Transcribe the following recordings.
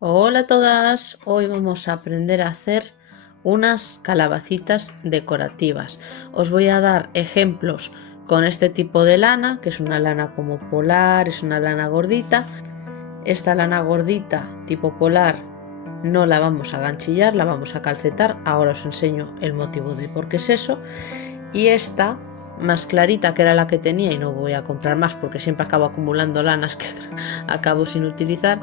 Hola a todas, hoy vamos a aprender a hacer unas calabacitas decorativas. Os voy a dar ejemplos con este tipo de lana, que es una lana como polar, es una lana gordita. Esta lana gordita tipo polar no la vamos a ganchillar, la vamos a calcetar. Ahora os enseño el motivo de por qué es eso. Y esta más clarita, que era la que tenía, y no voy a comprar más porque siempre acabo acumulando lanas que acabo sin utilizar.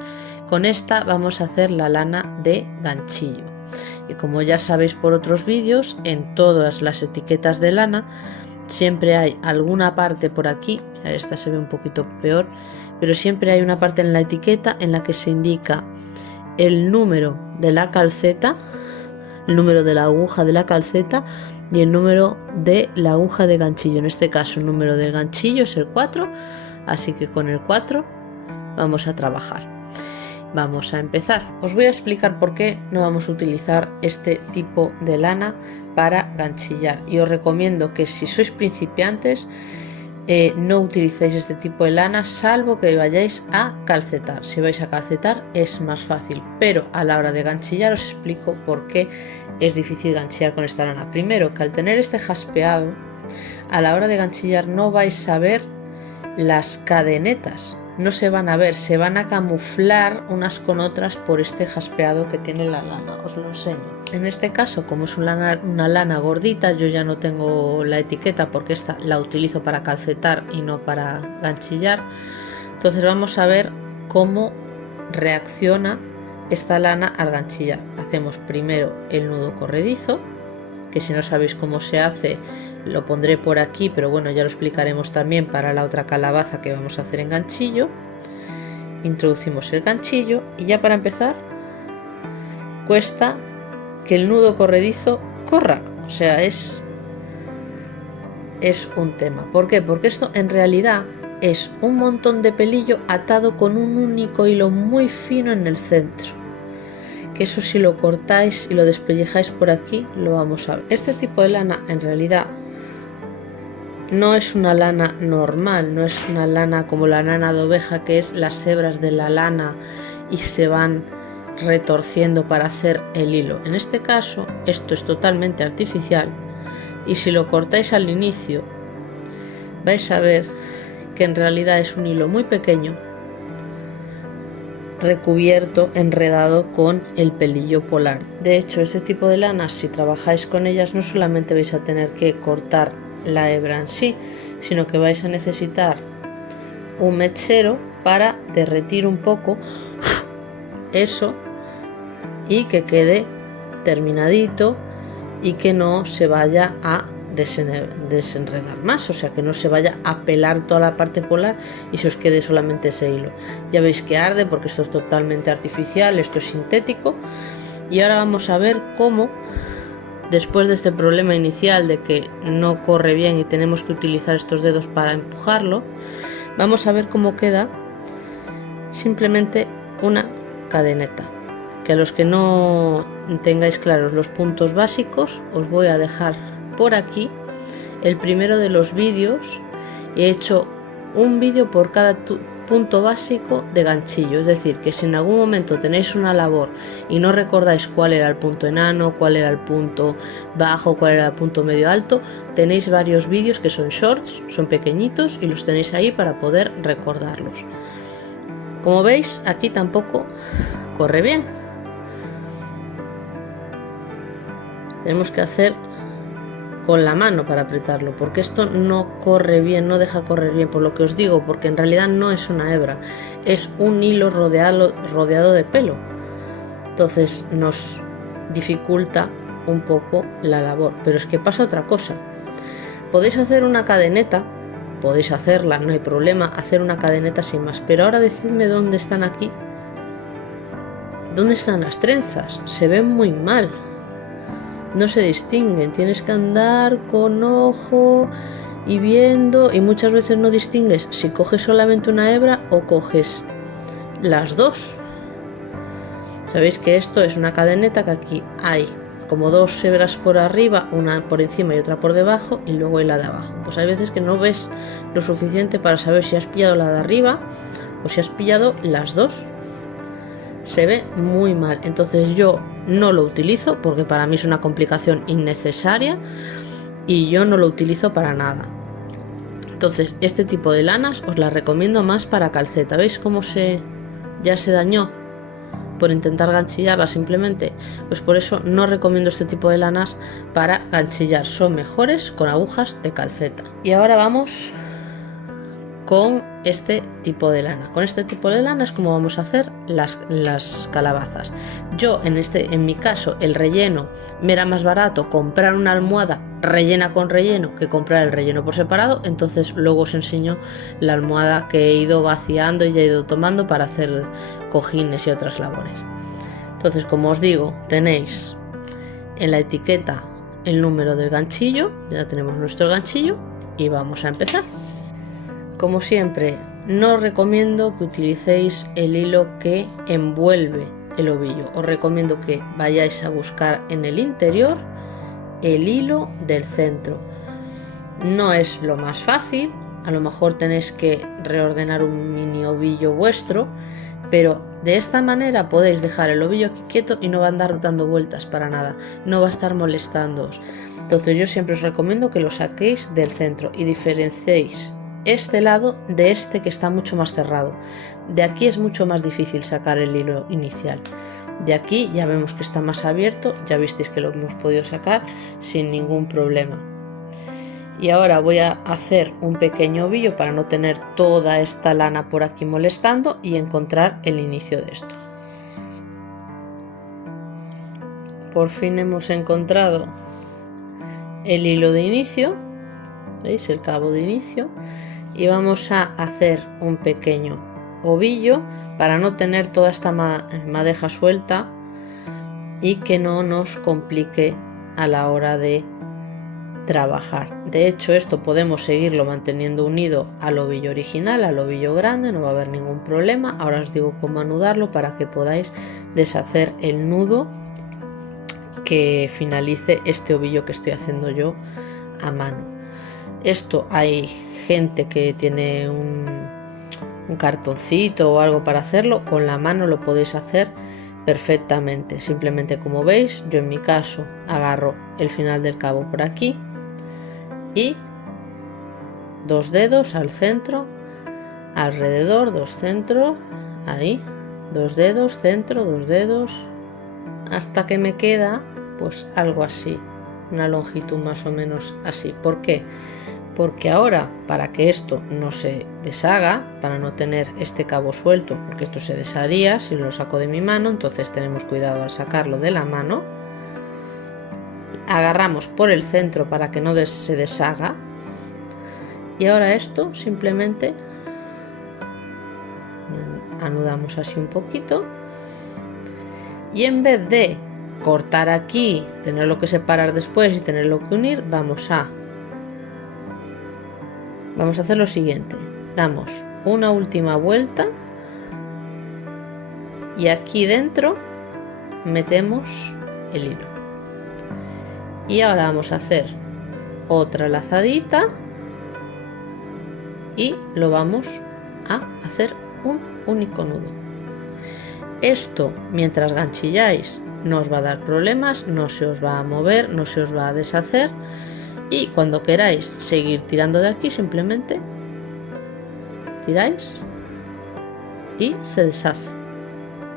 Con esta vamos a hacer la lana de ganchillo, y como ya sabéis por otros vídeos, en todas las etiquetas de lana siempre hay alguna parte por aquí, esta se ve un poquito peor, pero siempre hay una parte en la etiqueta en la que se indica el número de la calceta, el número de la aguja de la calceta y el número de la aguja de ganchillo. En este caso el número del ganchillo es el 4, así que con el 4 vamos a trabajar. Vamos a empezar. Os voy a explicar por qué no vamos a utilizar este tipo de lana para ganchillar, y os recomiendo que si sois principiantes no utilicéis este tipo de lana, salvo que vayáis a calcetar. Si vais a calcetar es más fácil, pero a la hora de ganchillar os explico por qué es difícil ganchillar con esta lana. Primero, que al tener este jaspeado, a la hora de ganchillar no vais a ver las cadenetas, no se van a ver, se van a camuflar unas con otras por este jaspeado que tiene la lana. Os lo enseño. En este caso, como es una lana gordita, yo ya no tengo la etiqueta porque esta la utilizo para calcetar y no para ganchillar. Entonces vamos a ver cómo reacciona esta lana al ganchillar. Hacemos primero el nudo corredizo, que si no sabéis cómo se hace lo pondré por aquí, pero bueno, ya lo explicaremos también para la otra calabaza que vamos a hacer en ganchillo. Introducimos el ganchillo y ya para empezar cuesta que el nudo corredizo corra, o sea, es un tema. ¿Por qué? Porque esto en realidad es un montón de pelillo atado con un único hilo muy fino en el centro, que eso si lo cortáis y lo despellejáis por aquí lo vamos a ver. Este tipo de lana en realidad no es una lana normal, no es una lana como la lana de oveja, que es las hebras de la lana y se van retorciendo para hacer el hilo. En este caso esto es totalmente artificial, y si lo cortáis al inicio vais a ver que en realidad es un hilo muy pequeño recubierto, enredado con el pelillo polar. De hecho, este tipo de lanas, si trabajáis con ellas, no solamente vais a tener que cortar la hebra en sí, sino que vais a necesitar un mechero para derretir un poco eso y que quede terminadito y que no se vaya a desenredar más, o sea, que no se vaya a pelar toda la parte polar y se os quede solamente ese hilo. Ya veis que arde porque esto es totalmente artificial, esto es sintético. Y ahora vamos a ver cómo, después de este problema inicial de que no corre bien y tenemos que utilizar estos dedos para empujarlo, vamos a ver cómo queda simplemente una cadeneta. Que a los que no tengáis claros los puntos básicos, os voy a dejar por aquí el primero de los vídeos. He hecho un vídeo por cada punto básico de ganchillo, es decir, que si en algún momento tenéis una labor y no recordáis cuál era el punto enano, cuál era el punto bajo, cuál era el punto medio alto, tenéis varios vídeos que son shorts, son pequeñitos y los tenéis ahí para poder recordarlos. Como veis, aquí tampoco corre bien. Tenemos que hacer con la mano para apretarlo, porque esto no corre bien, no deja correr bien, por lo que os digo, porque en realidad no es una hebra, es un hilo rodeado de pelo. Entonces nos dificulta un poco la labor. Pero es que pasa otra cosa. Podéis hacer una cadeneta, podéis hacerla, no hay problema, hacer una cadeneta sin más, pero ahora decidme dónde están aquí, dónde están las trenzas, se ven muy mal. No se distinguen, tienes que andar con ojo y viendo, y muchas veces no distingues si coges solamente una hebra o coges las dos. Sabéis que esto es una cadeneta, que aquí hay como dos hebras por arriba, una por encima y otra por debajo, y luego hay la de abajo. Pues hay veces que no ves lo suficiente para saber si has pillado la de arriba o si has pillado las dos. se ve muy mal. Entonces yo no lo utilizo porque para mí es una complicación innecesaria y yo no lo utilizo para nada. Entonces este tipo de lanas os las recomiendo más para calceta. ¿Veis cómo ya se dañó por intentar ganchillarla simplemente? Pues por eso no recomiendo este tipo de lanas para ganchillar, son mejores con agujas de calceta. Y ahora vamos con este tipo de lana. Con este tipo de lana es como vamos a hacer las calabazas. Yo en mi caso el relleno me era más barato comprar una almohada rellena con relleno que comprar el relleno por separado, entonces luego os enseño la almohada que he ido vaciando y he ido tomando para hacer cojines y otras labores. Entonces, como os digo, tenéis en la etiqueta el número del ganchillo, ya tenemos nuestro ganchillo y vamos a empezar. Como siempre, no os recomiendo que utilicéis el hilo que envuelve el ovillo. Os recomiendo que vayáis a buscar en el interior el hilo del centro. No es lo más fácil, a lo mejor tenéis que reordenar un mini ovillo vuestro, pero de esta manera podéis dejar el ovillo aquí quieto y no va a andar dando vueltas para nada, no va a estar molestándoos. Entonces yo siempre os recomiendo que lo saquéis del centro y diferenciéis este lado de este que está mucho más cerrado. De aquí es mucho más difícil sacar el hilo inicial. De aquí ya vemos que está más abierto, ya visteis que lo hemos podido sacar sin ningún problema. Y ahora voy a hacer un pequeño ovillo para no tener toda esta lana por aquí molestando y encontrar el inicio de esto. Por fin hemos encontrado el hilo de inicio, ¿veis? El cabo de inicio. Y vamos a hacer un pequeño ovillo para no tener toda esta madeja suelta y que no nos complique a la hora de trabajar. De hecho, esto podemos seguirlo manteniendo unido al ovillo original, al ovillo grande, no va a haber ningún problema. Ahora os digo cómo anudarlo para que podáis deshacer el nudo que finalice este ovillo que estoy haciendo yo a mano. Esto hay gente que tiene un cartoncito o algo para hacerlo, con la mano lo podéis hacer perfectamente. Simplemente, como veis, yo en mi caso agarro el final del cabo por aquí y 2 dedos al centro, alrededor, 2 centros, ahí, 2 dedos, centro, 2 dedos, hasta que me queda pues algo así, una longitud más o menos así. ¿Por qué? Porque ahora, para que esto no se deshaga, para no tener este cabo suelto, porque esto se desharía si lo saco de mi mano, entonces tenemos cuidado al sacarlo de la mano. Agarramos por el centro para que no se deshaga. Y ahora esto simplemente anudamos así un poquito. Y en vez de cortar aquí, tenerlo que separar después y tenerlo que unir, vamos a hacer lo siguiente. Damos una última vuelta y aquí dentro metemos el hilo. Y ahora vamos a hacer otra lazadita y lo vamos a hacer un único nudo. Esto, mientras ganchilláis, no os va a dar problemas, no se os va a mover, no se os va a deshacer. Y cuando queráis seguir tirando de aquí, simplemente tiráis y se deshace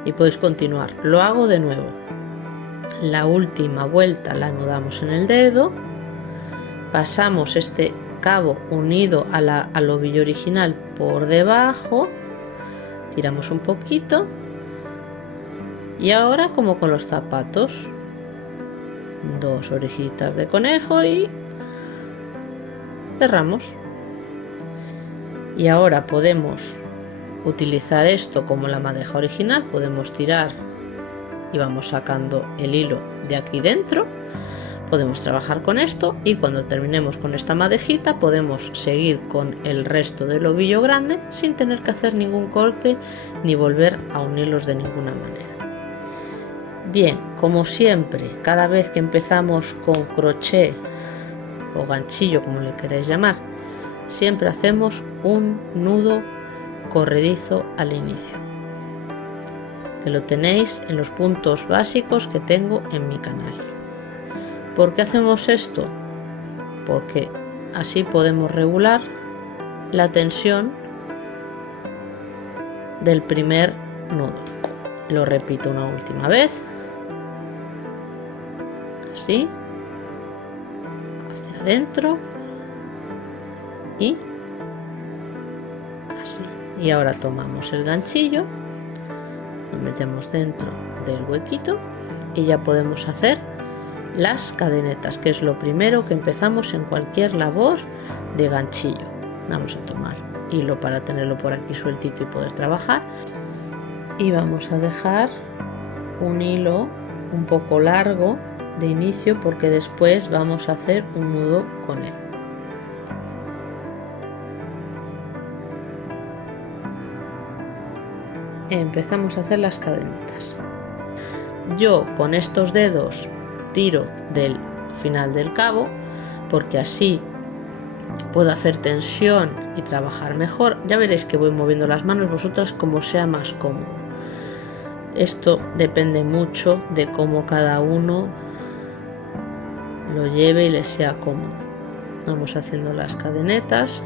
y podéis continuar. Lo hago de nuevo. La última vuelta la anudamos en el dedo, pasamos este cabo unido al ovillo original por debajo, tiramos un poquito y ahora, como con los zapatos, 2 orejitas de conejo y cerramos. Y ahora podemos utilizar esto como la madeja original, podemos tirar y vamos sacando el hilo de aquí dentro, podemos trabajar con esto y cuando terminemos con esta madejita podemos seguir con el resto del ovillo grande sin tener que hacer ningún corte ni volver a unirlos de ninguna manera. Bien, como siempre, cada vez que empezamos con crochet o ganchillo, como le queréis llamar, siempre hacemos un nudo corredizo al inicio, que lo tenéis en los puntos básicos que tengo en mi canal. ¿Por qué hacemos esto? Porque así podemos regular la tensión del primer nudo. Lo repito una última vez, así, hacia adentro y así. Y ahora tomamos el ganchillo, lo metemos dentro del huequito y ya podemos hacer las cadenetas, que es lo primero que empezamos en cualquier labor de ganchillo. Vamos a tomar hilo para tenerlo por aquí sueltito y poder trabajar, y vamos a dejar un hilo un poco largo de inicio porque después vamos a hacer un nudo con él. Empezamos a hacer las cadenetas. Yo con estos dedos tiro del final del cabo porque así puedo hacer tensión y trabajar mejor. Ya veréis que voy moviendo las manos vosotras como sea más cómodo. Esto depende mucho de cómo cada uno lo lleve y le sea cómodo. Vamos haciendo las cadenetas.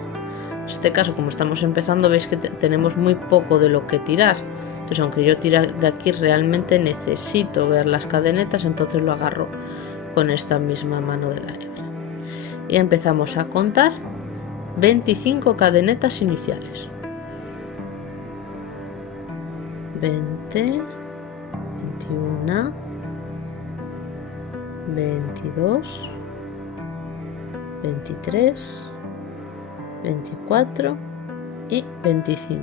En este caso, como estamos empezando, veis que tenemos muy poco de lo que tirar. Entonces, aunque yo tire de aquí, realmente necesito ver las cadenetas, entonces lo agarro con esta misma mano de la hebra. Y empezamos a contar 25 cadenetas iniciales. 20, 21, 22, 23, 24 y 25.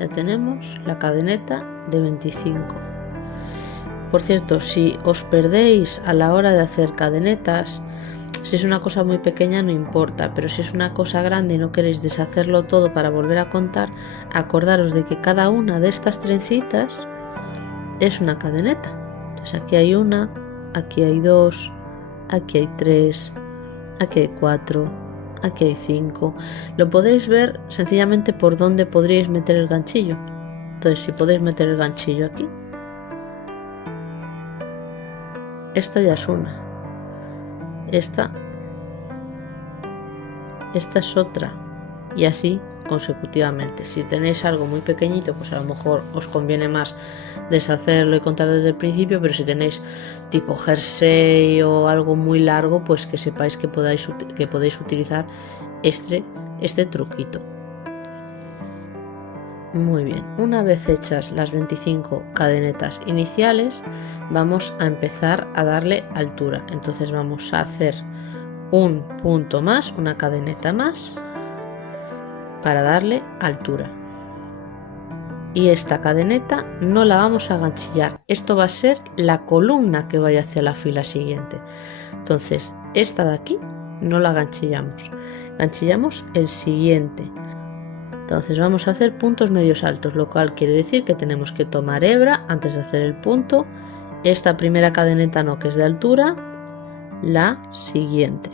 Ya tenemos la cadeneta de 25. Por cierto, si os perdéis a la hora de hacer cadenetas, si es una cosa muy pequeña no importa, pero si es una cosa grande y no queréis deshacerlo todo para volver a contar, acordaros de que cada una de estas trencitas es una cadeneta. Entonces aquí hay una, aquí hay dos, aquí hay tres, aquí hay cuatro, aquí hay 5. Lo podéis ver sencillamente por dónde podríais meter el ganchillo. Entonces, si podéis meter el ganchillo aquí, esta ya es una, esta es otra, y así consecutivamente. Si tenéis algo muy pequeñito, pues a lo mejor os conviene más deshacerlo y contar desde el principio, pero si tenéis tipo jersey o algo muy largo, pues que sepáis que podéis utilizar este truquito. Muy bien, una vez hechas las 25 cadenetas iniciales, vamos a empezar a darle altura. Entonces vamos a hacer un punto más, una cadeneta más, para darle altura. Y esta cadeneta no la vamos a ganchillar. Esto va a ser la columna que vaya hacia la fila siguiente. Entonces, esta de aquí no la ganchillamos. Ganchillamos el siguiente. Entonces vamos a hacer puntos medios altos, lo cual quiere decir que tenemos que tomar hebra antes de hacer el punto. Esta primera cadeneta no, que es de altura, la siguiente.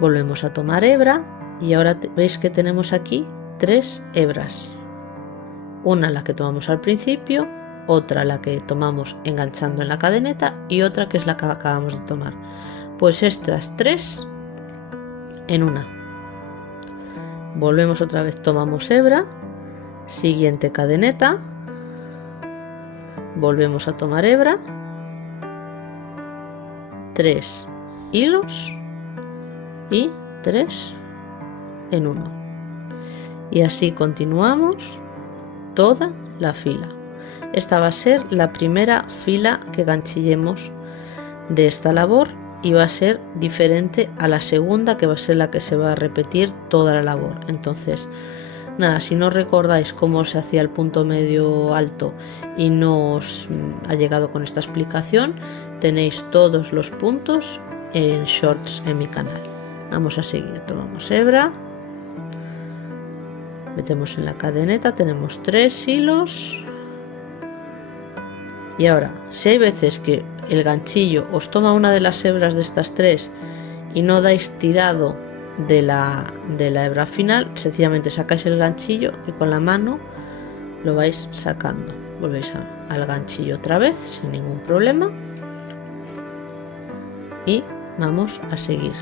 Volvemos a tomar hebra y ahora veis que tenemos aquí 3 hebras. Una la que tomamos al principio, otra la que tomamos enganchando en la cadeneta y otra que es la que acabamos de tomar. Pues estas 3 en una. Volvemos otra vez, tomamos hebra, siguiente cadeneta, volvemos a tomar hebra, 3 hilos y 3 en uno. Y así continuamos toda la fila. Esta va a ser la primera fila que ganchillemos de esta labor y va a ser diferente a la segunda, que va a ser la que se va a repetir toda la labor. Entonces, nada, si no recordáis cómo se hacía el punto medio alto y no os ha llegado con esta explicación, tenéis todos los puntos en shorts en mi canal. Vamos a seguir, tomamos hebra, metemos en la cadeneta, tenemos 3 hilos. Y ahora, si hay veces que el ganchillo os toma una de las hebras de estas 3 y no dais tirado de la hebra final, sencillamente sacáis el ganchillo y con la mano lo vais sacando. Volvéis al ganchillo otra vez sin ningún problema y vamos a seguir.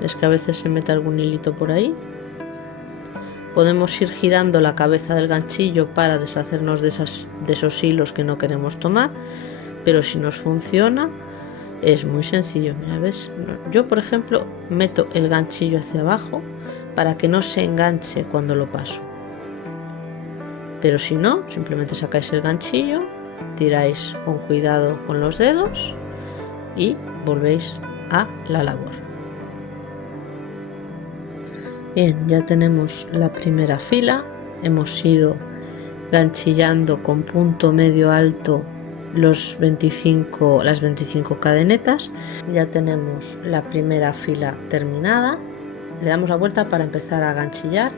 Es que a veces se mete algún hilito por ahí. Podemos ir girando la cabeza del ganchillo para deshacernos de esos hilos que no queremos tomar, pero si nos funciona es muy sencillo. Mira, ¿ves? Yo, por ejemplo, meto el ganchillo hacia abajo para que no se enganche cuando lo paso. Pero si no, simplemente sacáis el ganchillo, tiráis con cuidado con los dedos y volvéis a la labor. Bien, ya tenemos la primera fila. Hemos ido ganchillando con punto medio alto las 25 cadenetas. Ya tenemos la primera fila terminada. Le damos la vuelta para empezar a ganchillar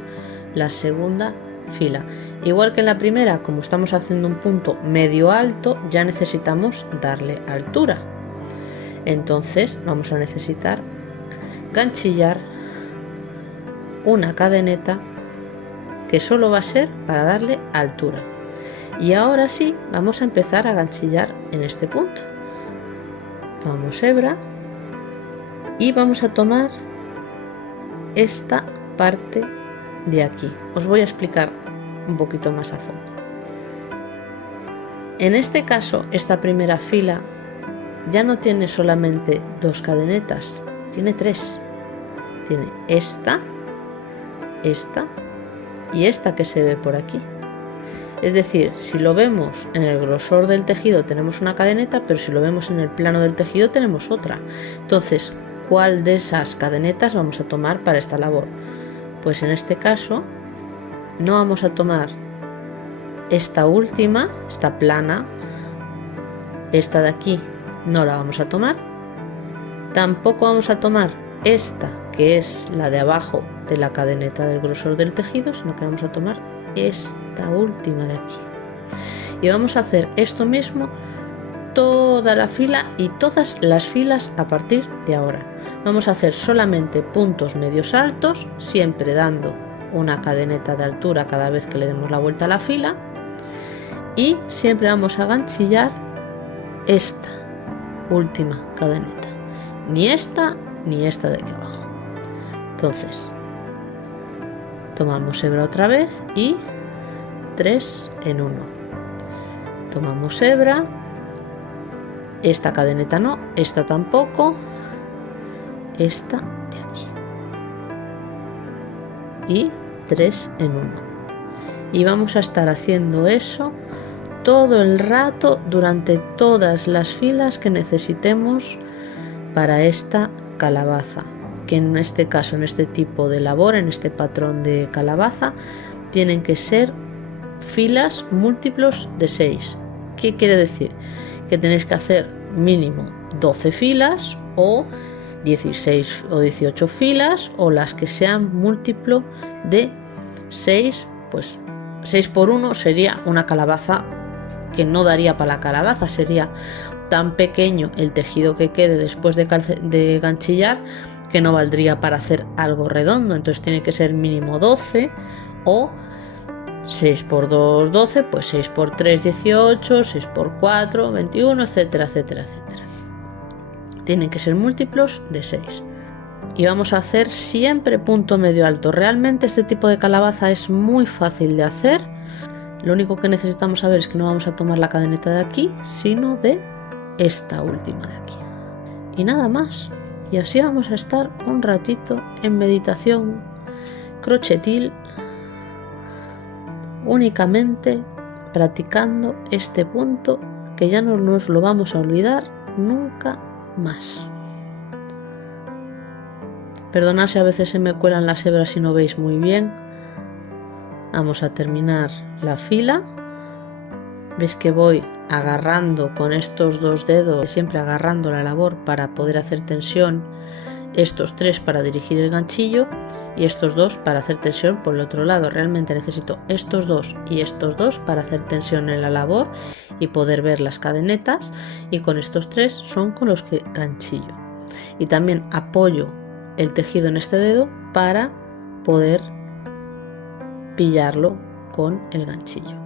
la segunda fila. Igual que en la primera, como estamos haciendo un punto medio alto, ya necesitamos darle altura. Entonces vamos a necesitar ganchillar una cadeneta que solo va a ser para darle altura. Y ahora sí, vamos a empezar a ganchillar en este punto. Tomamos hebra y vamos a tomar esta parte de aquí. Os voy a explicar un poquito más a fondo. En este caso, esta primera fila ya no tiene solamente 2 cadenetas, tiene 3. Tiene esta y esta que se ve por aquí. Es decir, si lo vemos en el grosor del tejido tenemos una cadeneta, pero si lo vemos en el plano del tejido tenemos otra. Entonces, ¿cuál de esas cadenetas vamos a tomar para esta labor? Pues en este caso no vamos a tomar esta última, esta plana, esta de aquí no la vamos a tomar. Tampoco vamos a tomar esta, que es la de abajo de la cadeneta del grosor del tejido, sino que vamos a tomar esta última de aquí. Y vamos a hacer esto mismo toda la fila y todas las filas a partir de ahora. Vamos a hacer solamente puntos medios altos, siempre dando una cadeneta de altura cada vez que le demos la vuelta a la fila, y siempre vamos a ganchillar esta última cadeneta, ni esta ni esta de aquí abajo. Entonces tomamos hebra otra vez y 3 en 1. Tomamos hebra, esta cadeneta no, esta tampoco, esta de aquí y 3 en 1. Y vamos a estar haciendo eso todo el rato durante todas las filas que necesitemos para esta calabaza, que en este caso, en este tipo de labor, en este patrón de calabaza, tienen que ser filas múltiplos de 6. ¿Qué quiere decir? Que tenéis que hacer mínimo 12 filas o 16 o 18 filas, o las que sean múltiplo de 6. Pues 6 por 1 sería una calabaza que no daría para la calabaza, sería tan pequeño el tejido que quede después de ganchillar que no valdría para hacer algo redondo. Entonces tiene que ser mínimo 12, o 6 por 2, 12, pues 6 por 3, 18, 6 por 4, 21, etcétera, etcétera, etcétera. Tienen que ser múltiplos de 6. Y vamos a hacer siempre punto medio alto. Realmente este tipo de calabaza es muy fácil de hacer. Lo único que necesitamos saber es que no vamos a tomar la cadeneta de aquí, sino de esta última de aquí. Y nada más. Y así vamos a estar un ratito en meditación crochetil, únicamente practicando este punto, que ya no nos lo vamos a olvidar nunca más. Perdonad si a veces se me cuelan las hebras y no veis muy bien. Vamos a terminar la fila. Veis que voy agarrando con estos 2 dedos, siempre agarrando la labor para poder hacer tensión, estos 3 para dirigir el ganchillo y estos 2 para hacer tensión por el otro lado. Realmente necesito estos 2 y estos 2 para hacer tensión en la labor y poder ver las cadenetas, y con estos 3 son con los que ganchillo. Y también apoyo el tejido en este dedo para poder pillarlo con el ganchillo.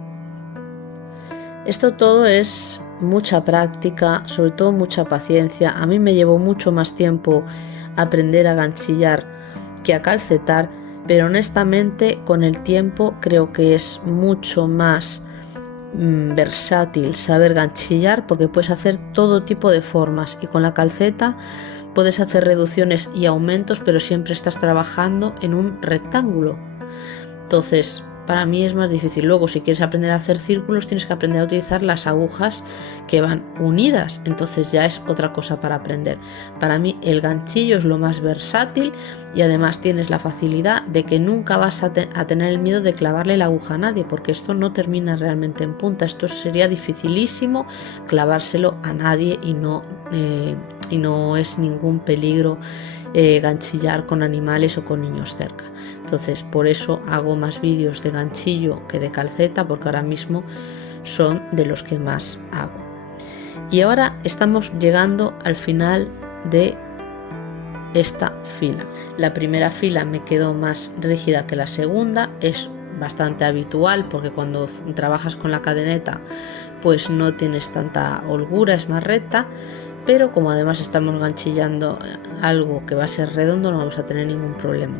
Esto todo es mucha práctica, sobre todo mucha paciencia. A mí me llevó mucho más tiempo aprender a ganchillar que a calcetar, pero honestamente con el tiempo creo que es mucho más versátil saber ganchillar, porque puedes hacer todo tipo de formas, y con la calceta puedes hacer reducciones y aumentos, pero siempre estás trabajando en un rectángulo. Entonces para mí es más difícil. Luego, si quieres aprender a hacer círculos, tienes que aprender a utilizar las agujas que van unidas, entonces ya es otra cosa para aprender. Para mí el ganchillo es lo más versátil, y además tienes la facilidad de que nunca vas a tener el miedo de clavarle la aguja a nadie, porque esto no termina realmente en punta. Esto sería dificilísimo clavárselo a nadie, y no es ningún peligro ganchillar con animales o con niños cerca. Entonces por eso hago más vídeos de ganchillo que de calceta, porque ahora mismo son de los que más hago. Y ahora estamos llegando al final de esta fila. La primera fila me quedó más rígida que la segunda, es bastante habitual porque cuando trabajas con la cadeneta pues no tienes tanta holgura, es más recta, pero como además estamos ganchillando algo que va a ser redondo, no vamos a tener ningún problema.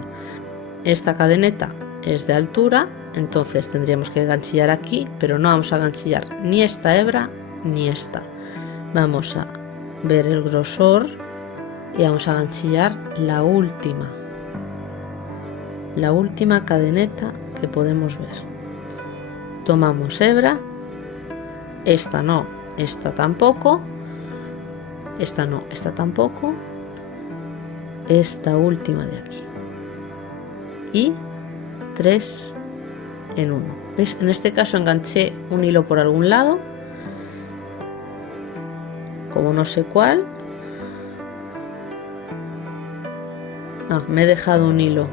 Esta cadeneta es de altura, entonces tendríamos que ganchillar aquí, pero no vamos a ganchillar ni esta hebra ni esta. Vamos a ver el grosor y vamos a ganchillar la última cadeneta que podemos ver. Tomamos hebra, esta no, esta tampoco, esta no, esta tampoco, esta última de aquí, y 3 en 1. ¿Veis? En este caso enganché un hilo por algún lado, como no sé cuál. Me he dejado un hilo.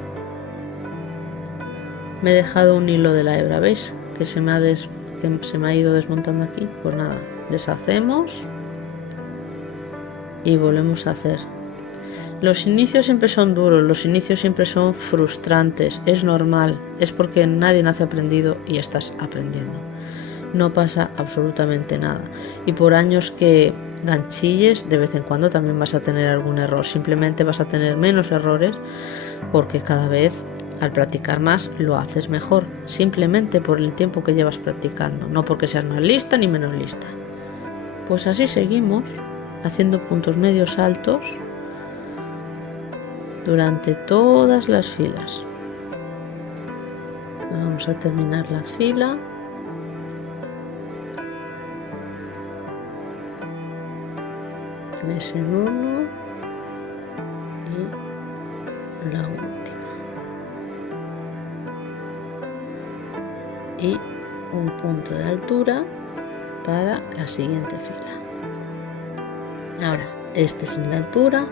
Me he dejado un hilo de la hebra, ¿veis? Que se me ha ido desmontando aquí. Pues nada, deshacemos y volvemos a hacer. Los inicios siempre son duros, los inicios siempre son frustrantes, es normal, es porque nadie nace aprendido y estás aprendiendo. No pasa absolutamente nada. Y por años que ganchilles, de vez en cuando también vas a tener algún error. Simplemente vas a tener menos errores porque cada vez al practicar más lo haces mejor. Simplemente por el tiempo que llevas practicando, no porque seas más lista ni menos lista. Pues así seguimos haciendo puntos medios altos durante todas las filas. Vamos a terminar la fila. Tres en uno y la última. Y un punto de altura para la siguiente fila. Ahora, este es el de altura.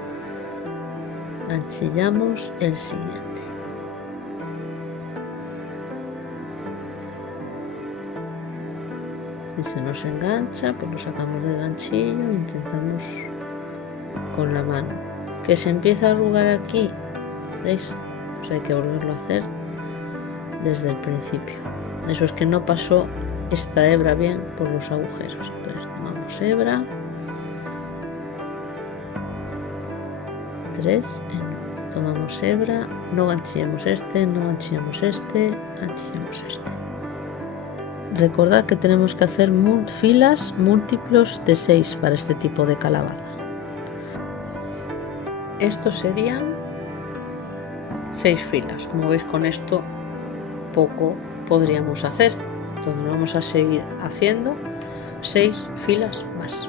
Ganchillamos el siguiente. Si se nos engancha, pues lo sacamos del ganchillo e intentamos con la mano. Que se empieza a arrugar aquí, ¿veis? Pues hay que volverlo a hacer desde el principio. Eso es que no pasó esta hebra bien por los agujeros. Entonces tomamos hebra, 3 en 1. Tomamos hebra, no ganchillamos este, no ganchillamos este, ganchillamos este. Recordad que tenemos que hacer filas múltiplos de 6 para este tipo de calabaza. Estos serían 6 filas. Como veis, con esto poco podríamos hacer. Entonces vamos a seguir haciendo 6 filas más.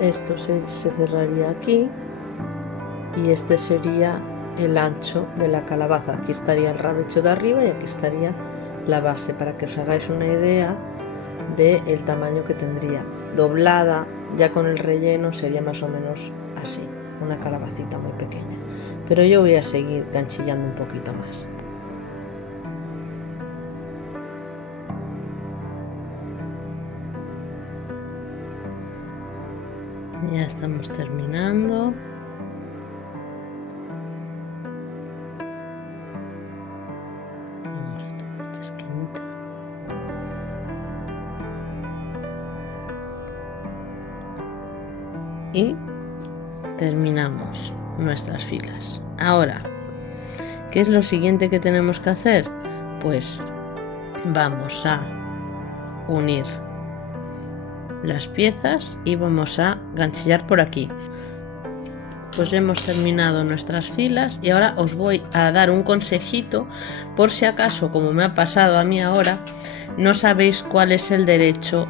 Esto se cerraría aquí y este sería el ancho de la calabaza. Aquí estaría el rabecho de arriba y aquí estaría la base, para que os hagáis una idea del tamaño que tendría. Doblada ya con el relleno sería más o menos así, una calabacita muy pequeña. Pero yo voy a seguir ganchillando un poquito más. Ya estamos terminando. Vamos a tomar esta esquinita. Y terminamos nuestras filas. Ahora, ¿qué es lo siguiente que tenemos que hacer? Pues vamos a unir las piezas y vamos a ganchillar por aquí. Pues hemos terminado nuestras filas y ahora os voy a dar un consejito por si acaso, como me ha pasado a mí ahora, no sabéis cuál es el derecho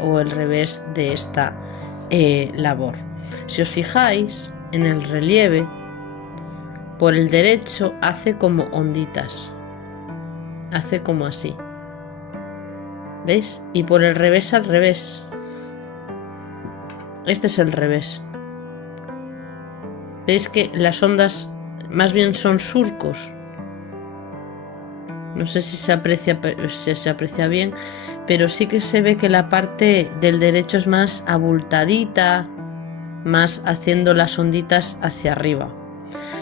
o el revés de esta labor. Si os fijáis en el relieve, por el derecho hace como onditas, hace como así, ¿veis? Y por el revés al revés. Este es el revés. ¿Veis que las ondas más bien son surcos? No sé si se aprecia bien, pero sí que se ve que la parte del derecho es más abultadita, más haciendo las onditas hacia arriba.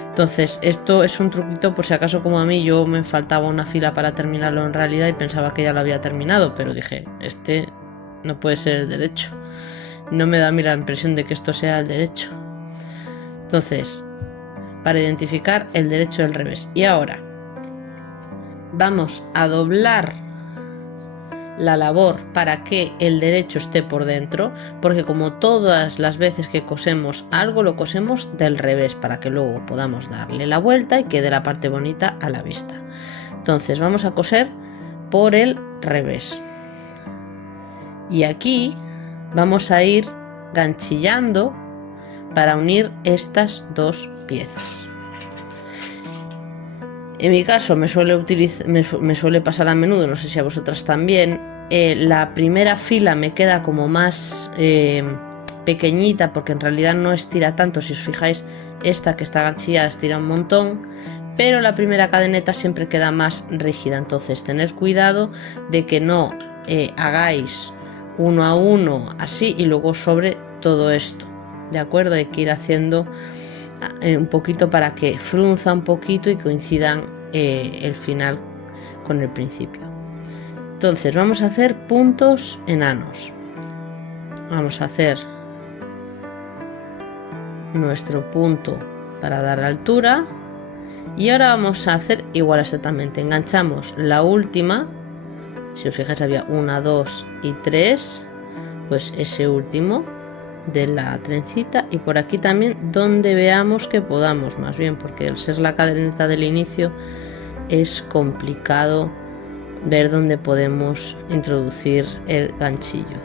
Entonces esto es un truquito por si acaso, como a mí, yo me faltaba una fila para terminarlo en realidad y pensaba que ya lo había terminado, pero dije, este no puede ser el derecho. No me da a mí la impresión de que esto sea el derecho. Entonces, para identificar el derecho y el revés. Y ahora vamos a doblar la labor para que el derecho esté por dentro, porque como todas las veces que cosemos algo, lo cosemos del revés para que luego podamos darle la vuelta y quede la parte bonita a la vista. Entonces vamos a coser por el revés. Y aquí vamos a ir ganchillando para unir estas dos piezas. En mi caso me suele pasar a menudo, no sé si a vosotras también, la primera fila me queda como más pequeñita porque en realidad no estira tanto. Si os fijáis, esta que está ganchillada estira un montón, pero la primera cadeneta siempre queda más rígida. Entonces tener cuidado de que no hagáis uno a uno así y luego sobre todo esto, ¿de acuerdo? Hay que ir haciendo un poquito para que frunza un poquito y coincidan el final con el principio. Entonces vamos a hacer puntos enanos. Vamos a hacer nuestro punto para dar altura y ahora vamos a hacer igual exactamente. Enganchamos la última. Si os fijáis había 1, 2 y 3, pues ese último de la trencita, y por aquí también donde veamos que podamos, más bien porque al ser la cadeneta del inicio es complicado ver dónde podemos introducir el ganchillo.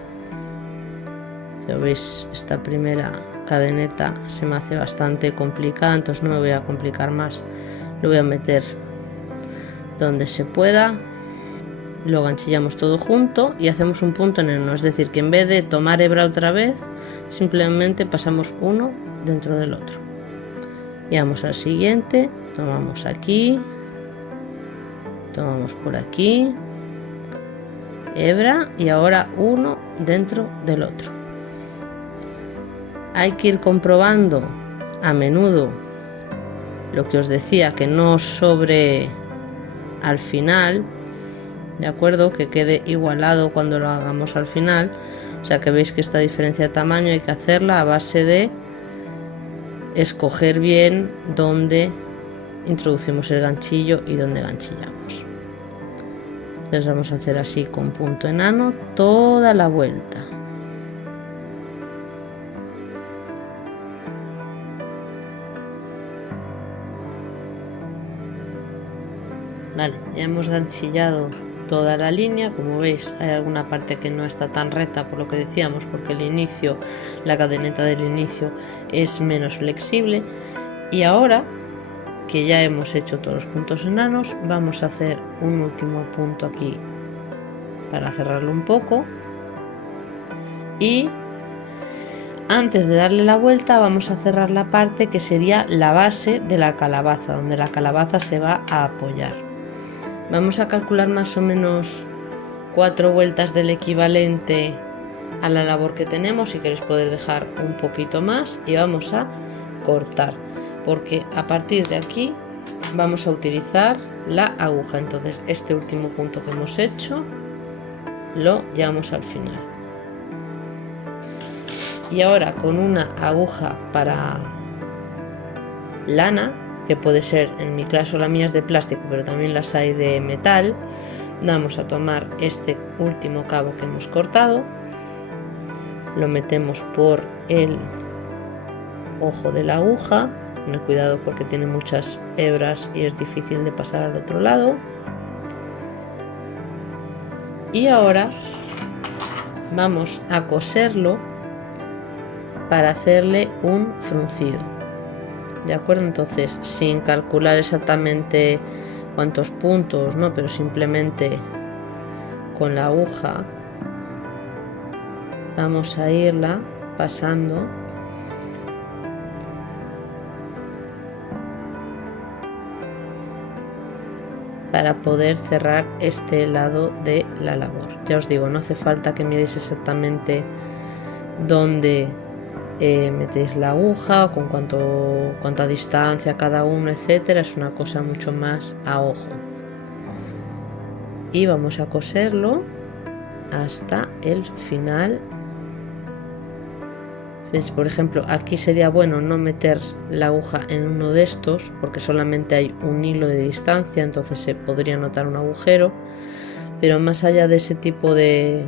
Si veis, esta primera cadeneta se me hace bastante complicada, entonces no me voy a complicar más, lo voy a meter donde se pueda. Lo ganchillamos todo junto y hacemos un punto en uno, es decir, que en vez de tomar hebra otra vez, simplemente pasamos uno dentro del otro. Y vamos al siguiente, tomamos aquí, tomamos por aquí, hebra y ahora uno dentro del otro. Hay que ir comprobando a menudo lo que os decía, que no sobre al final, ¿de acuerdo? Que quede igualado cuando lo hagamos al final. O sea que veis que esta diferencia de tamaño hay que hacerla a base de escoger bien dónde introducimos el ganchillo y dónde ganchillamos. Entonces vamos a hacer así con punto enano toda la vuelta. Vale, ya hemos ganchillado toda la línea. Como veis, hay alguna parte que no está tan recta, por lo que decíamos, porque el inicio, la cadeneta del inicio es menos flexible. Y ahora que ya hemos hecho todos los puntos enanos, vamos a hacer un último punto aquí para cerrarlo un poco. Y antes de darle la vuelta vamos a cerrar la parte que sería la base de la calabaza, donde la calabaza se va a apoyar. Vamos a calcular más o menos 4 vueltas del equivalente a la labor que tenemos. Si queréis poder dejar un poquito más, y vamos a cortar, porque a partir de aquí vamos a utilizar la aguja. Entonces este último punto que hemos hecho lo llevamos al final, y ahora con una aguja para lana, que puede ser, en mi caso la mía es de plástico, pero también las hay de metal, vamos a tomar este último cabo que hemos cortado, lo metemos por el ojo de la aguja. Tener cuidado porque tiene muchas hebras y es difícil de pasar al otro lado. Y ahora vamos a coserlo para hacerle un fruncido, ¿de acuerdo? Entonces, sin calcular exactamente cuántos puntos, ¿no? Pero simplemente con la aguja vamos a irla pasando para poder cerrar este lado de la labor. Ya os digo, no hace falta que miréis exactamente dónde metéis la aguja o con cuánta distancia cada uno, etcétera. Es una cosa mucho más a ojo. Y vamos a coserlo hasta el final. ¿Ves? Por ejemplo, aquí sería bueno no meter la aguja en uno de estos porque solamente hay un hilo de distancia, entonces se podría notar un agujero, pero más allá de ese tipo de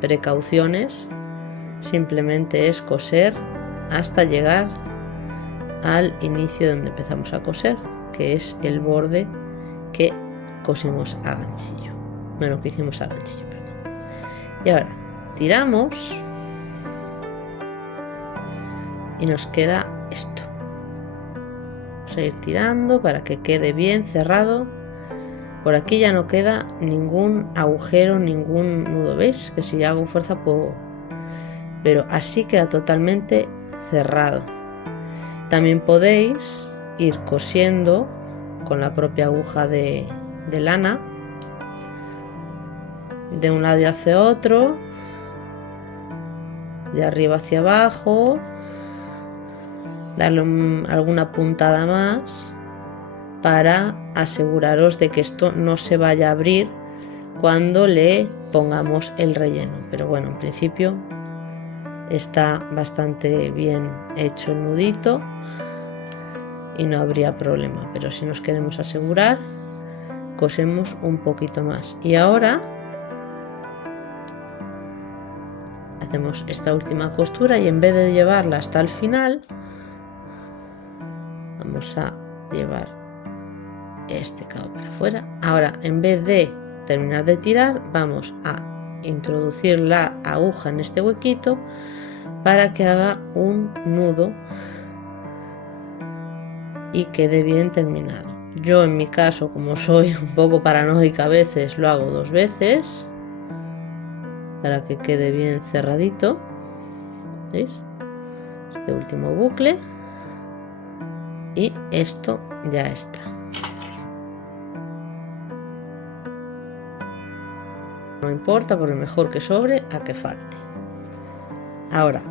precauciones, simplemente es coser hasta llegar al inicio donde empezamos a coser, que es el borde que cosimos a ganchillo, bueno, que hicimos a ganchillo, perdón. Y ahora tiramos y nos queda esto. Vamos a ir tirando para que quede bien cerrado. Por aquí ya no queda ningún agujero, ningún nudo, ¿veis? Que si hago fuerza puedo, pero así queda totalmente cerrado. También podéis ir cosiendo con la propia aguja de lana de un lado hacia otro, de arriba hacia abajo, darle alguna puntada más para aseguraros de que esto no se vaya a abrir cuando le pongamos el relleno. Pero bueno, en principio está bastante bien hecho el nudito y no habría problema, pero si nos queremos asegurar, cosemos un poquito más. Y ahora hacemos esta última costura y en vez de llevarla hasta el final, vamos a llevar este cabo para afuera. Ahora, en vez de terminar de tirar, vamos a introducir la aguja en este huequito para que haga un nudo y quede bien terminado. Yo en mi caso, como soy un poco paranoica a veces, lo hago 2 veces para que quede bien cerradito. ¿Veis? Este último bucle y esto ya está. No importa, porque mejor que sobre a que falte. Ahora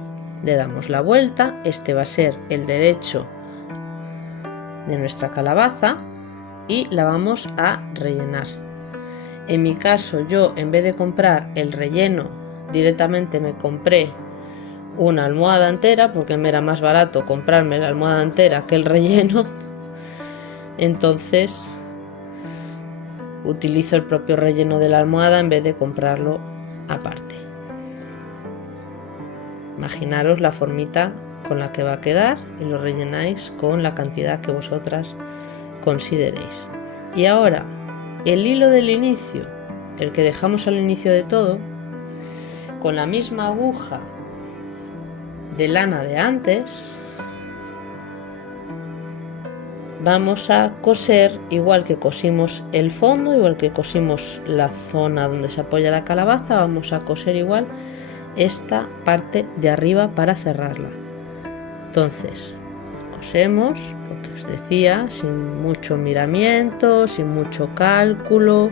le damos la vuelta. Este va a ser el derecho de nuestra calabaza y la vamos a rellenar. En mi caso, yo en vez de comprar el relleno directamente me compré una almohada entera porque me era más barato comprarme la almohada entera que el relleno. Entonces utilizo el propio relleno de la almohada en vez de comprarlo aparte. Imaginaros la formita con la que va a quedar y lo rellenáis con la cantidad que vosotras consideréis. Y ahora el hilo del inicio, el que dejamos al inicio de todo, con la misma aguja de lana de antes, vamos a coser igual que cosimos el fondo, igual que cosimos la zona donde se apoya la calabaza, vamos a coser igual esta parte de arriba para cerrarla. Entonces cosemos, lo que os decía, sin mucho miramiento, sin mucho cálculo,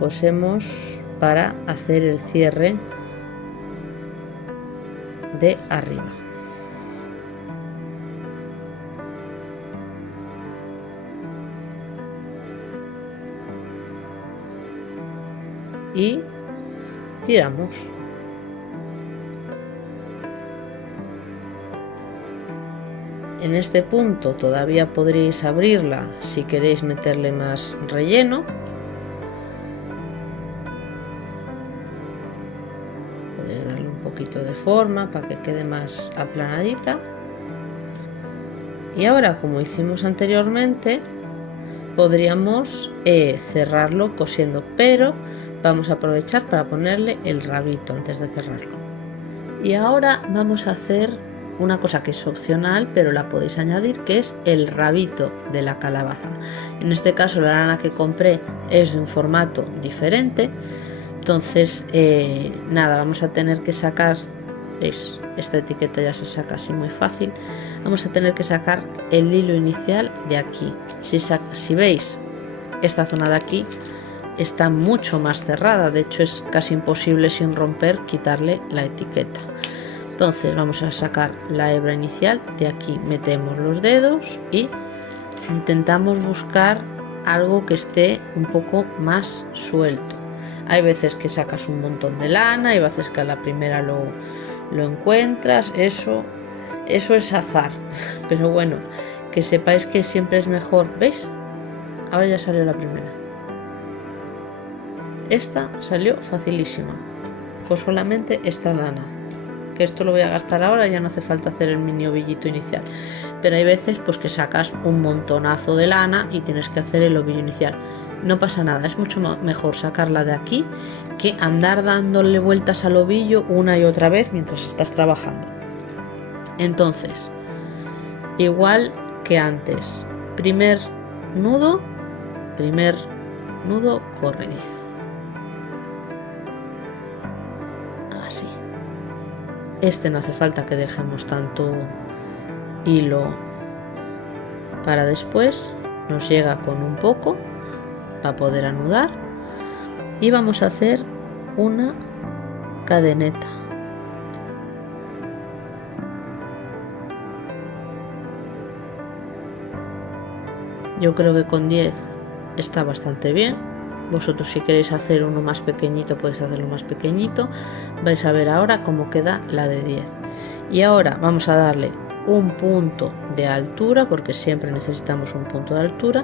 cosemos para hacer el cierre de arriba. Y tiramos. En este punto todavía podréis abrirla si queréis meterle más relleno. Podéis darle un poquito de forma para que quede más aplanadita. Y ahora, como hicimos anteriormente, podríamos cerrarlo cosiendo, pero vamos a aprovechar para ponerle el rabito antes de cerrarlo. Y ahora vamos a hacer una cosa que es opcional, pero la podéis añadir, que es el rabito de la calabaza. En este caso la lana que compré es de un formato diferente, entonces nada, vamos a tener que sacar, ¿veis? Esta etiqueta ya se saca así muy fácil. Vamos a tener que sacar el hilo inicial de aquí. Si veis, esta zona de aquí está mucho más cerrada, de hecho es casi imposible sin romper quitarle la etiqueta. Entonces vamos a sacar la hebra inicial, de aquí metemos los dedos y intentamos buscar algo que esté un poco más suelto. Hay veces que sacas un montón de lana, hay veces que a la primera lo encuentras, eso es azar, pero bueno, que sepáis que siempre es mejor. ¿Veis? Ahora ya salió la primera. Esta salió facilísima, con solamente esta lana, que esto lo voy a gastar ahora, ya no hace falta hacer el mini ovillito inicial, pero hay veces pues que sacas un montonazo de lana y tienes que hacer el ovillo inicial. No pasa nada, es mucho mejor sacarla de aquí que andar dándole vueltas al ovillo una y otra vez mientras estás trabajando. Entonces, igual que antes, primer nudo corredizo, así. Este no hace falta que dejemos tanto hilo para después, nos llega con un poco para poder anudar y vamos a hacer una cadeneta. Yo creo que con 10 está bastante bien. Vosotros si queréis hacer uno más pequeñito podéis hacerlo más pequeñito. Vais a ver ahora cómo queda la de 10. Y ahora vamos a darle un punto de altura, porque siempre necesitamos un punto de altura.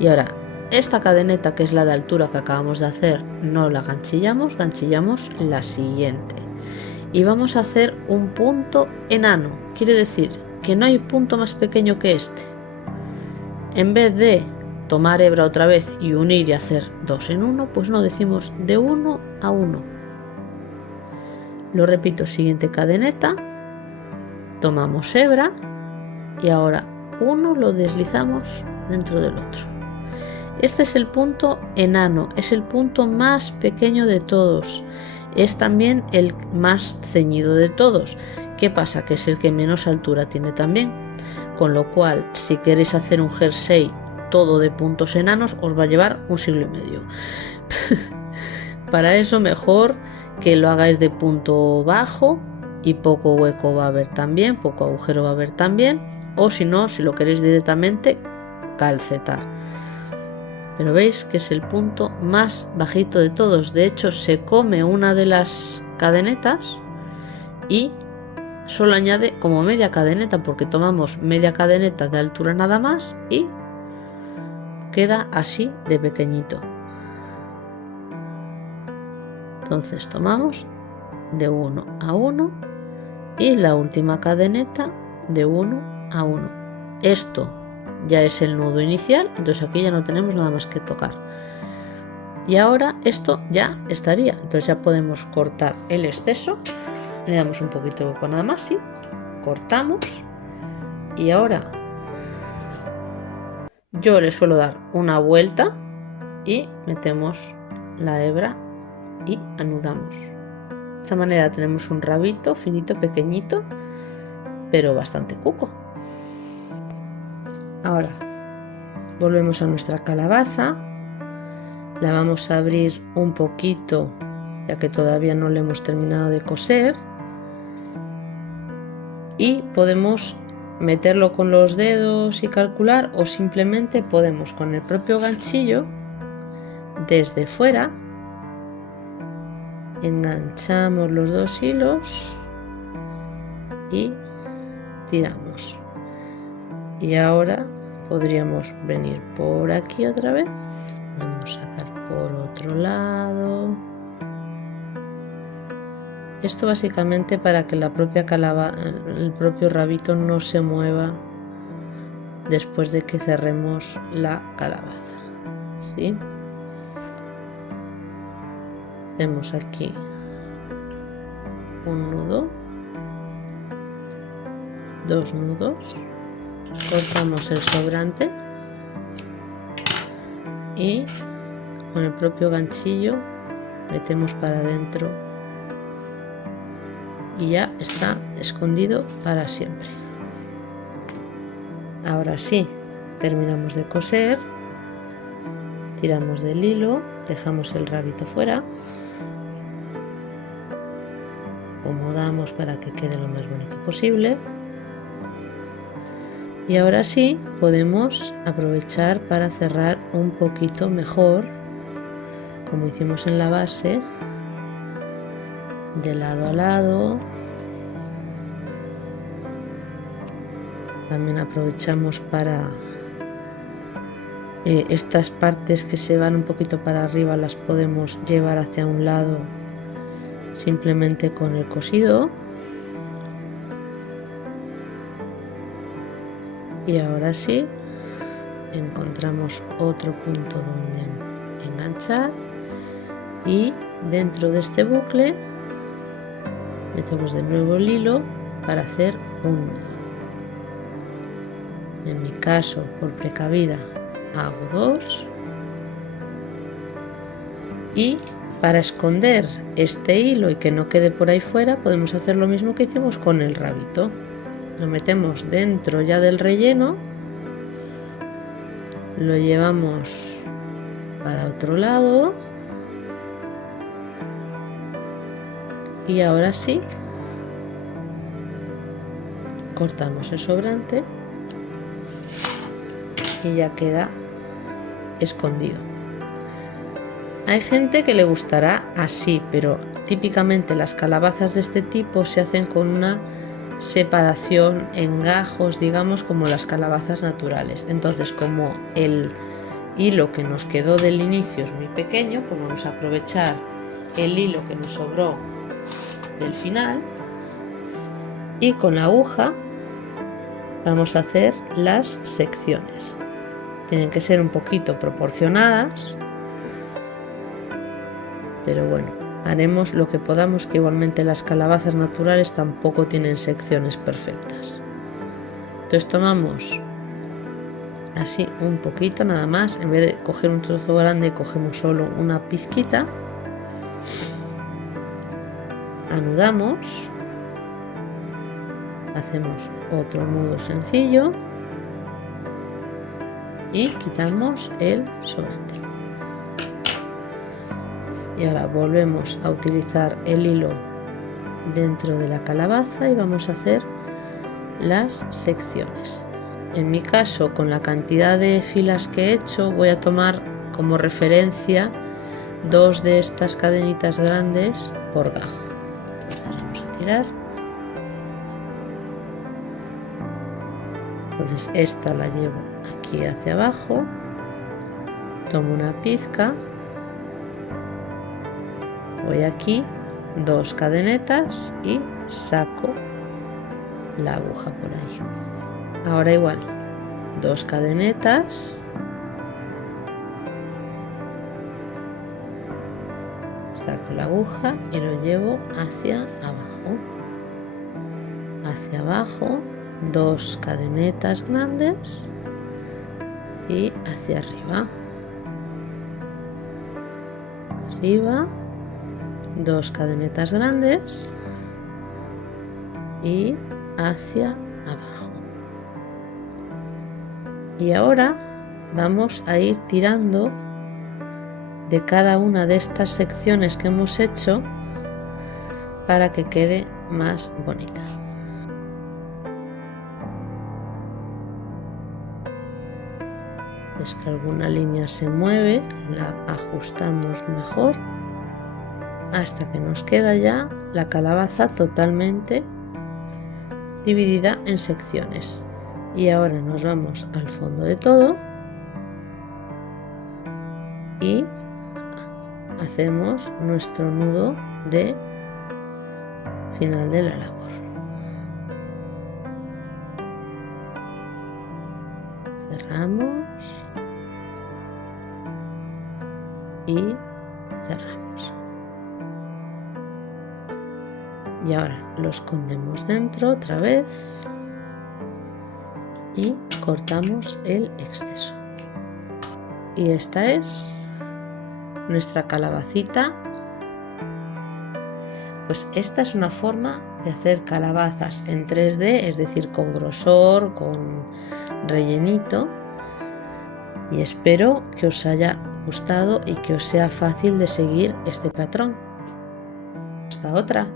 Y ahora esta cadeneta, que es la de altura que acabamos de hacer, no la ganchillamos, ganchillamos la siguiente. Y vamos a hacer un punto enano, quiere decir que no hay punto más pequeño que este. En vez de tomar hebra otra vez y unir y hacer 2 en 1, pues no, decimos de 1 a 1. Lo repito, siguiente cadeneta, tomamos hebra y ahora uno lo deslizamos dentro del otro. Este es el punto enano, es el punto más pequeño de todos, es también el más ceñido de todos. ¿Qué pasa? Que es el que menos altura tiene también, con lo cual si queréis hacer un jersey todo de puntos enanos os va a llevar un siglo y medio. Para eso mejor que lo hagáis de punto bajo y poco hueco va a haber también, poco agujero va a haber también, o si no, si lo queréis directamente, calcetar. Pero veis que es el punto más bajito de todos. De hecho, se come una de las cadenetas y solo añade como media cadeneta, porque tomamos media cadeneta de altura nada más y queda así de pequeñito. Entonces tomamos de 1 a 1 y la última cadeneta de 1 a 1. Esto ya es el nudo inicial, entonces aquí ya no tenemos nada más que tocar. Y ahora esto ya estaría, entonces ya podemos cortar el exceso. Le damos un poquito de hueco nada más y cortamos. Y ahora yo le suelo dar una vuelta y metemos la hebra y anudamos. De esta manera tenemos un rabito finito, pequeñito, pero bastante cuco. Ahora volvemos a nuestra calabaza, la vamos a abrir un poquito ya que todavía no lo hemos terminado de coser, y podemos meterlo con los dedos y calcular, o simplemente podemos con el propio ganchillo desde fuera enganchamos los dos hilos y tiramos. Y ahora podríamos venir por aquí otra vez, vamos a sacar por otro lado. Esto básicamente para que la propia el propio rabito no se mueva después de que cerremos la calabaza, ¿sí? Hacemos aquí un nudo, dos nudos, cortamos el sobrante y con el propio ganchillo metemos para adentro y ya está escondido para siempre. Ahora sí, terminamos de coser, tiramos del hilo, dejamos el rabito fuera, acomodamos para que quede lo más bonito posible. Y ahora sí podemos aprovechar para cerrar un poquito mejor, como hicimos en la base, de lado a lado. También aprovechamos para estas partes que se van un poquito para arriba, las podemos llevar hacia un lado simplemente con el cosido. Y ahora sí encontramos otro punto donde enganchar y dentro de este bucle metemos de nuevo el hilo para hacer un nudo. En mi caso, por precavida, hago 2, y para esconder este hilo y que no quede por ahí fuera podemos hacer lo mismo que hicimos con el rabito. Lo metemos dentro ya del relleno, lo llevamos para otro lado y ahora sí cortamos el sobrante y ya queda escondido. Hay gente que le gustará así, pero típicamente las calabazas de este tipo se hacen con una separación en gajos, digamos, como las calabazas naturales. Entonces, como el hilo que nos quedó del inicio es muy pequeño, pues vamos a aprovechar el hilo que nos sobró del final y con la aguja vamos a hacer las secciones. Tienen que ser un poquito proporcionadas, pero bueno, haremos lo que podamos, que igualmente las calabazas naturales tampoco tienen secciones perfectas. Entonces tomamos así un poquito nada más, en vez de coger un trozo grande cogemos solo una pizquita, anudamos, hacemos otro nudo sencillo y quitamos el sobrante. Y ahora volvemos a utilizar el hilo dentro de la calabaza y vamos a hacer las secciones. En mi caso, con la cantidad de filas que he hecho, voy a tomar como referencia 2 de estas cadenitas grandes por gajo. Entonces vamos a tirar. Entonces esta la llevo aquí hacia abajo, tomo una pizca, voy aquí, 2 cadenetas y saco la aguja por ahí. Ahora igual, 2 cadenetas, saco la aguja y lo llevo hacia abajo. Hacia abajo, 2 cadenetas grandes y hacia arriba. Arriba, 2 cadenetas grandes y hacia abajo. Y ahora vamos a ir tirando de cada una de estas secciones que hemos hecho para que quede más bonita. Es que alguna línea se mueve, la ajustamos mejor hasta que nos queda ya la calabaza totalmente dividida en secciones. Y ahora nos vamos al fondo de todo y hacemos nuestro nudo de final de la labor. Cerramos y cerramos. Y ahora lo escondemos dentro otra vez y cortamos el exceso. Y esta es nuestra calabacita. Pues esta es una forma de hacer calabazas en 3D, es decir, con grosor, con rellenito, y espero que os haya gustado y que os sea fácil de seguir este patrón. Hasta otra.